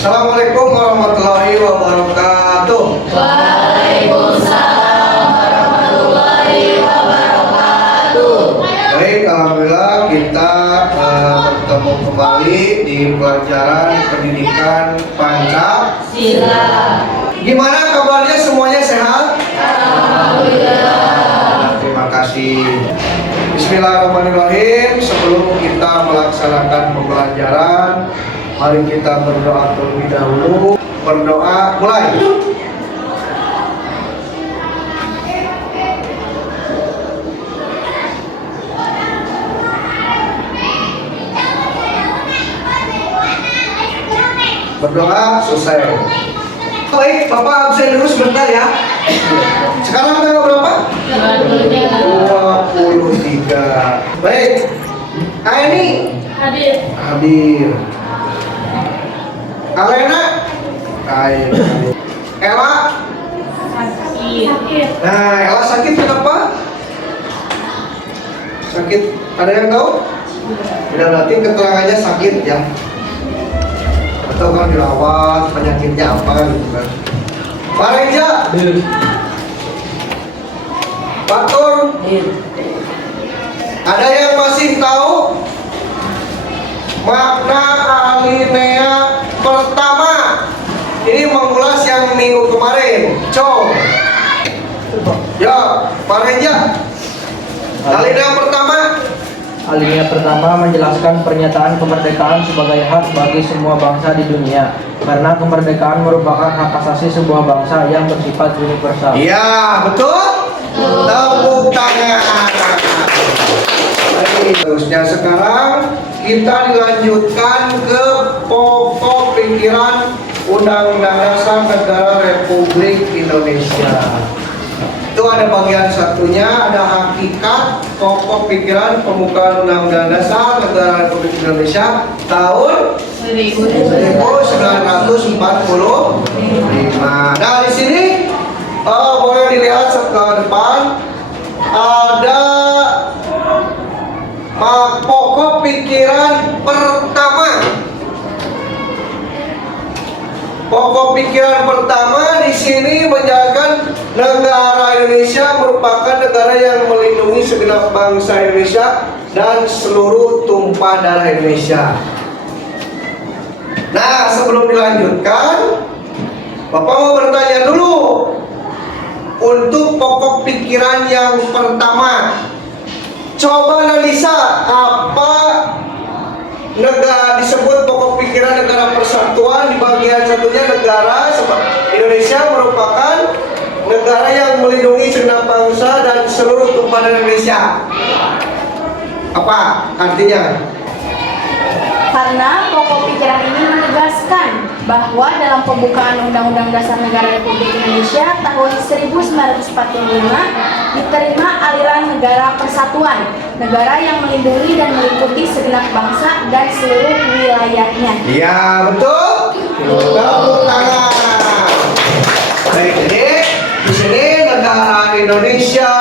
Assalamualaikum warahmatullahi wabarakatuh. Waalaikumsalam warahmatullahi wabarakatuh. Baik, alhamdulillah kita bertemu kembali di pelajaran pendidikan Pancasila. Gimana kabarnya, semuanya sehat? Alhamdulillah. Terima kasih. Bismillahirrahmanirrahim. Sebelum kita melaksanakan pembelajaran, mari kita berdoa terlebih dahulu. Berdoa, mulai. Berdoa, selesai. Baik, Bapak absen dulu sebentar ya. Sekarang tanggal berapa? 23. Baik. Ini hadir. Alena? Hadir. Ella? Sakit. Nah, Ella sakit kenapa? Sakit, ada yang tahu? Tidak, berarti keterangannya sakit ya. Atau kan dirawat, penyakitnya apa gitu kan. Pak Reja? Pak Tur? Ada yang masih tahu makna alinea pertama? Ini mengulas yang minggu kemarin. Ya, Pak Reja. Alinea pertama. Alinea pertama menjelaskan pernyataan kemerdekaan sebagai hak bagi semua bangsa di dunia, karena kemerdekaan merupakan hak asasi sebuah bangsa yang bersifat universal. Iya, betul? Tepuk tangan. Terusnya sekarang kita dilanjutkan ke pokok pikiran Undang-Undang Dasar Negara Republik Indonesia. Itu ada bagian satunya, ada hakikat pokok pikiran pembukaan Undang-Undang Dasar Negara Republik Indonesia tahun 1945. Nah, di sini boleh dilihat ke depan ada pokok pikiran pertama. Pokok pikiran pertama di sini menjelaskan negara Indonesia merupakan negara yang melindungi segenap bangsa Indonesia dan seluruh tumpah darah Indonesia. Nah, sebelum dilanjutkan, Bapak mau bertanya dulu. Untuk pokok pikiran yang pertama, coba analisa apa negara disebut pokok pikiran negara persatuan. Di bagian satunya negara Indonesia merupakan negara yang melindungi segenap bangsa dan seluruh tumpah darah Indonesia. Apa artinya? Karena pokok pikiran ini menegaskan bahwa dalam pembukaan Undang-Undang Dasar Negara Republik Indonesia tahun 1945 diterima aliran negara persatuan, negara yang melindungi dan meliputi segenap bangsa dan seluruh wilayahnya. Iya, betul. Tepuk tangan. Baik, jadi di sini negara Indonesia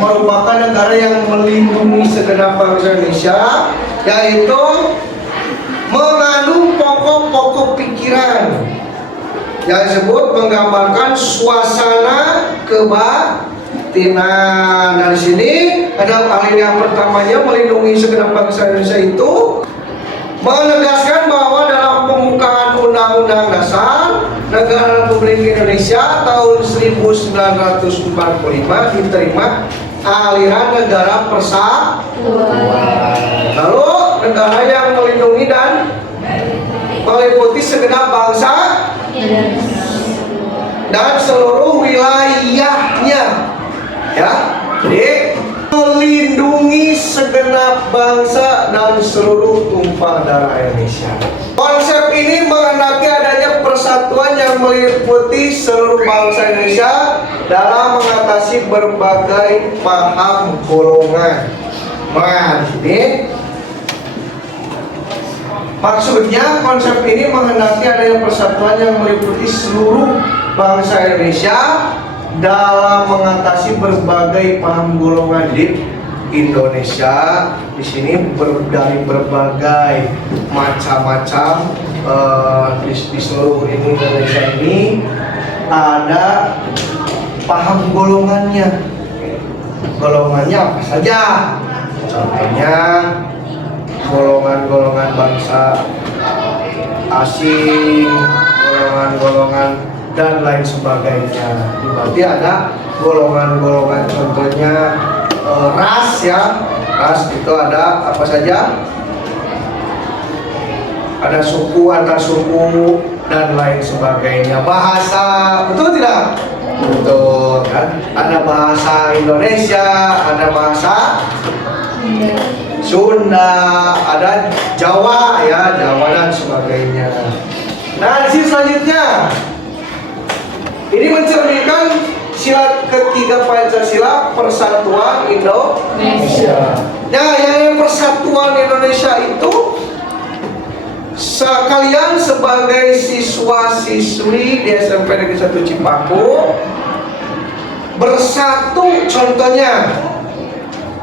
merupakan negara yang melindungi segenap bangsa Indonesia, yaitu mengandung pokok-pokok pikiran yang disebut menggambarkan suasana kebatinan. Dari sini ada alinea pertamanya, melindungi segenap bangsa Indonesia, itu menegaskan bahwa dalam pembukaan Undang-Undang Dasar Negara Republik Indonesia tahun 1945 diterima aliran negara persatuan. Lalu negara yang melindungi dan meliputi segenap bangsa dan seluruh wilayahnya. Ya, jadi melindungi segenap bangsa dan seluruh tumpah darah Indonesia. Konsep ini menghendaki adanya persatuan yang meliputi seluruh bangsa Indonesia dalam mengatasi berbagai paham golongan. Nah, ini maksudnya konsep ini menghendaki adanya persatuan yang meliputi seluruh bangsa Indonesia dalam mengatasi berbagai paham golongan. Jadi Indonesia. Di sini dari berbagai macam-macam di seluruh Indonesia ini ada paham golongannya. Golongannya apa saja? Contohnya golongan-golongan bangsa asing, golongan-golongan dan lain sebagainya. Berarti ada golongan-golongan, contohnya ras ya. Ras itu ada apa saja? Ada suku, antar suku dan lain sebagainya. Bahasa, betul tidak? Betul kan? Ada bahasa Indonesia, ada bahasa Sunda, ada Jawa ya, Jawa dan sebagainya. Nah, di sini selanjutnya ini mencerminkan sila ketiga Pancasila, Persatuan Indonesia. Nah, yang Persatuan Indonesia itu kalian sebagai siswa-siswi di SMP Negeri 1 Cipaku bersatu contohnya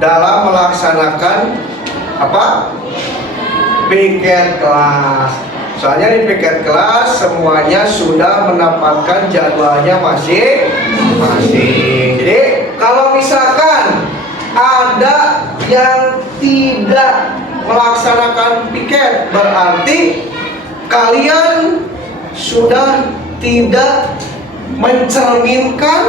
dalam melaksanakan apa? Piket kelas. Soalnya di piket kelas semuanya sudah mendapatkan jadwalnya masing-masing. Jadi kalau misalkan ada yang tidak melaksanakan piket, berarti kalian sudah tidak mencerminkan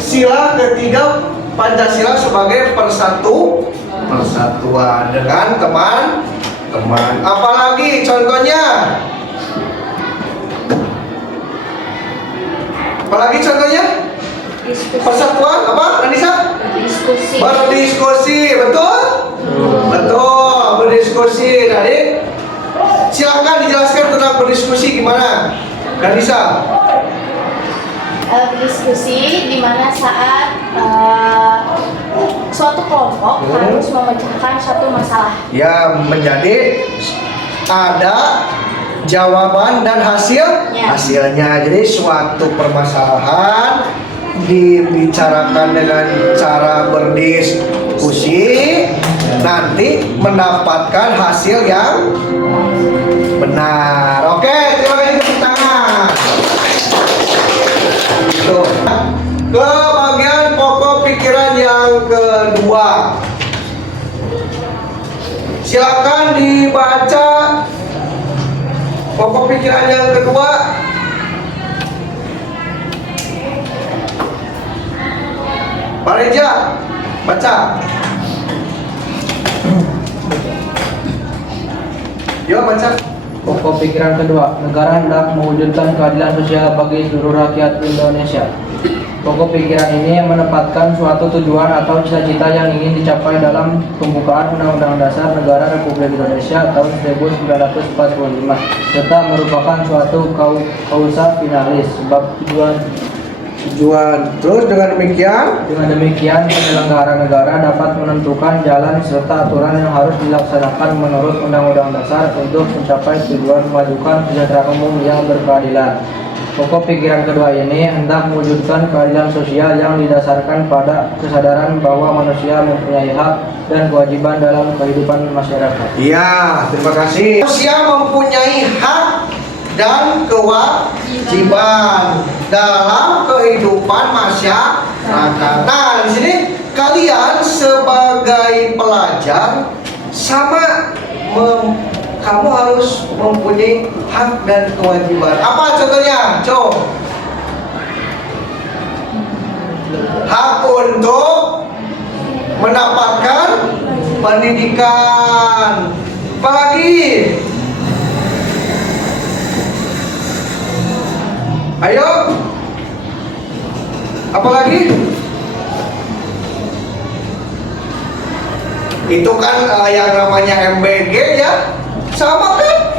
sila ketiga Pancasila sebagai persatuan dengan teman-teman. Apalagi contohnya? Apalagi contohnya? Persatuan apa, Anissa? Berdiskusi, betul? Betul, berdiskusi. Jadi silakan dijelaskan tentang berdiskusi gimana, Anissa? Berdiskusi di mana saat suatu kelompok harus memecahkan suatu masalah. Ya, menjadi ada jawaban dan hasilnya. Jadi suatu permasalahan dibicarakan dengan cara berdiskusi, nanti mendapatkan hasil yang benar. Oke, terima kasih, tepuk tangan. Gitu. Ke bagian pokok pikiran yang kedua. Silakan dibaca pokok pikiran yang kedua. Pak Reja, baca. Yuk baca. Pokok pikiran kedua, negara hendak mewujudkan keadilan sosial bagi seluruh rakyat Indonesia. Pokok pikiran ini menempatkan suatu tujuan atau cita-cita yang ingin dicapai dalam pembukaan Undang-Undang Dasar Negara Republik Indonesia tahun 1945, serta merupakan suatu kausa finalis, sebab tujuan. Terus dengan demikian penyelenggara negara dapat menentukan jalan serta aturan yang harus dilaksanakan menurut Undang-Undang Dasar untuk mencapai tujuan memajukan kesejahteraan umum yang berkeadilan. Pokok pikiran kedua ini hendak mewujudkan keadilan sosial yang didasarkan pada kesadaran bahwa manusia mempunyai hak dan kewajiban dalam kehidupan masyarakat. Iya, terima kasih. Manusia mempunyai hak dan kewajiban dalam kehidupan masyarakat. Nah, di sini kalian sebagai pelajar sama kamu harus mempunyai hak dan kewajiban. Apa contohnya? Coba. Hak untuk mendapatkan pendidikan. Apalagi? Ayo. Apalagi? Itu kan yang namanya MBG ya. Sama kan?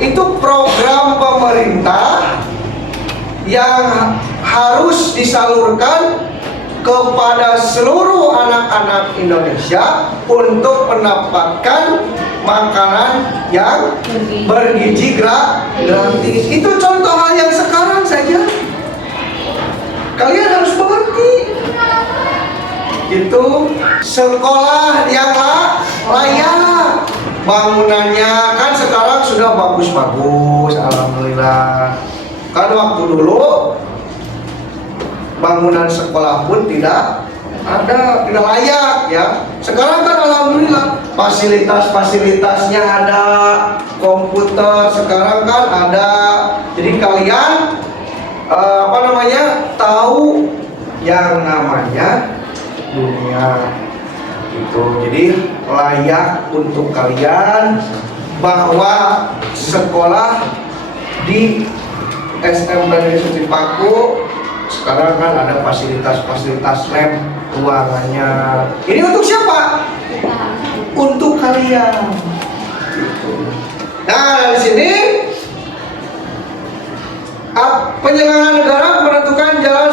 Itu program pemerintah yang harus disalurkan kepada seluruh anak-anak Indonesia untuk mendapatkan makanan yang bergizi gratis. Itu contoh hal yang sekarang saja. Kalian harus mengerti. itu sekolah yang layak. Bangunannya kan sekarang sudah bagus-bagus, alhamdulillah. Kan waktu dulu bangunan sekolah pun tidak ada, tidak layak ya. Sekarang kan alhamdulillah fasilitasnya ada, komputer sekarang kan ada. Jadi kalian tahu yang namanya dunia itu. Jadi layak untuk kalian bahwa sekolah di SMP Negeri Paku sekarang kan ada fasilitas lab, ruangannya. Ini untuk siapa? Untuk kalian. Gitu. Nah, dari sini penyelenggara negara menentukan jalan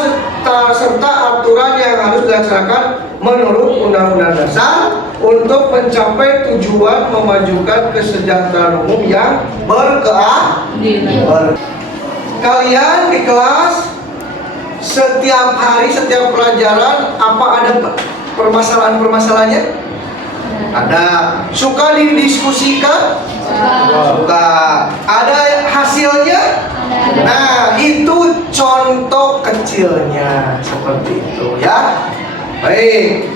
serta aturan yang harus dilaksanakan menurut Undang-Undang Dasar untuk mencapai tujuan memajukan kesejahteraan umum yang berkeadilan. Kalian di kelas setiap hari, setiap pelajaran apa ada permasalahannya? Ada. Suka didiskusikan? Suka. Ada hasilnya? Nah, itu contoh kecilnya seperti itu ya. Baik.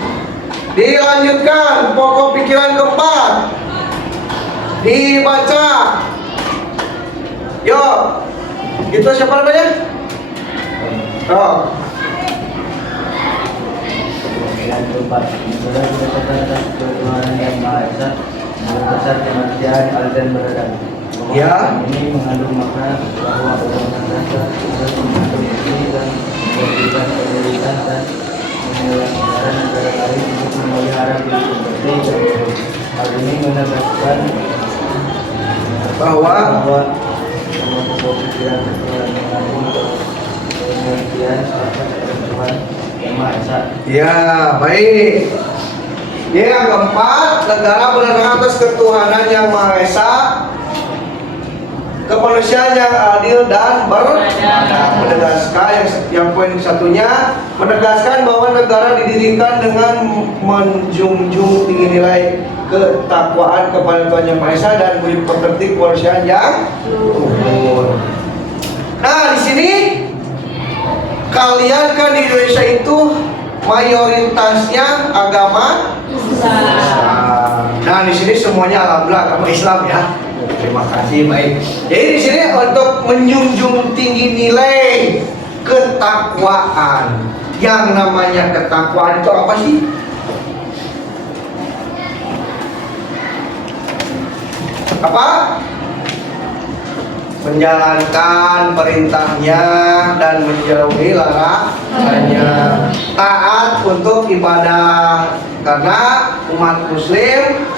Dilanjutkan pokok pikiran keempat. Dibaca. Yuk. Itu siapa namanya? Oh. Pemikiran keempat, sudah berdasarkan atas Tuhan yang Maha Esa, berdasar kemanusiaan adil dan beradab. Ya. Ini mengandung makna bahwa undang-undang dasar harus mengatur isi dan memberikan prioritas dan menyelenggarakan negara lain untuk memelihara diri seperti dan hal ini menegaskan bahwa semua pokok pikiran telah mengandung pengertian atas Tuhan yang Maha Esa. Ya, baik. Yang keempat, negara berdasarkan atas ketuhanan yang Maha Esa, kemanusiaan yang adil dan beradab. Menegaskan yang poin satunya, menegaskan bahwa negara didirikan dengan menjunjung tinggi nilai ketakwaan kepada Tuhan yang Maha Esa dan budi pekerti kemanusiaan yang luhur. Nah, di sini kalian kan di Indonesia itu mayoritasnya agama Islam. Nah, di sini semuanya alhamdulillah agama Islam ya. Terima kasih, baik. Jadi di sini untuk menjunjung tinggi nilai ketakwaan. Yang namanya ketakwaan itu apa sih? Apa? Menjalankan perintahnya dan menjauhi larangannya. Taat untuk ibadah, karena umat muslim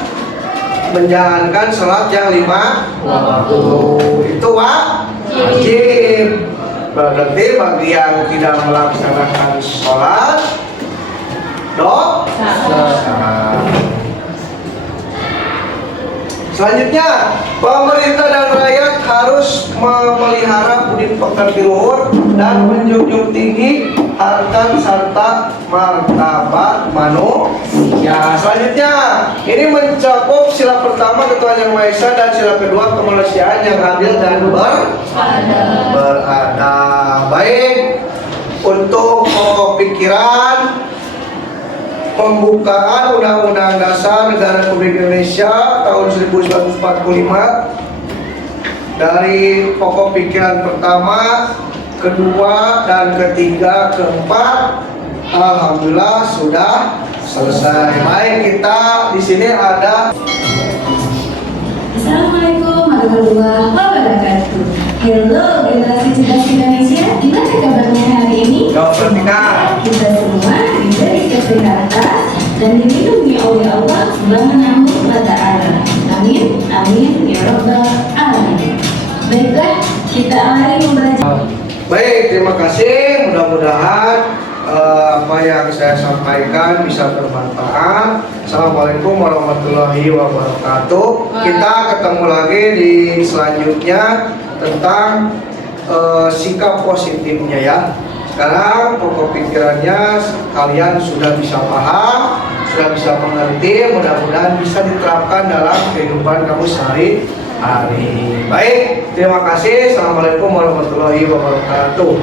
menjalankan sholat yang 5 waktu itu wajib. Berarti bagi yang tidak melaksanakan sholat dosa. Selanjutnya, pemerintah dan rakyat harus memelihara budi pekerti luhur dan menjunjung tinggi harkat serta martabat manusia. Selanjutnya, ini mencakup sila pertama ketuhanan yang Maha Esa dan sila kedua kemanusiaan yang adil dan beradab. Baik, untuk pokok pikiran pembukaan Undang-Undang Dasar Negara Republik Indonesia tahun 1945 dari pokok pikiran pertama, kedua, dan ketiga, keempat, alhamdulillah sudah selesai. Baik, kita di sini ada. Assalamualaikum warahmatullahi wabarakatuh. Halo generasi cerdas Indonesia, gimana kabarnya hari ini? Kita semua diberi kesehatan dan dilindungi oleh Allah Subhanahu wa Ta'ala. Amin, amin ya rabbal alamin. Baiklah, kita awali membelajar. Baik, terima kasih. Mudah-mudahan apa yang saya sampaikan bisa bermanfaat. Assalamualaikum warahmatullahi wabarakatuh. Kita ketemu lagi di selanjutnya tentang sikap positifnya ya. Sekarang pokok pikirannya kalian sudah bisa paham, sudah bisa mengerti, mudah-mudahan bisa diterapkan dalam kehidupan kamu sehari-hari. Baik, terima kasih. Assalamualaikum warahmatullahi wabarakatuh.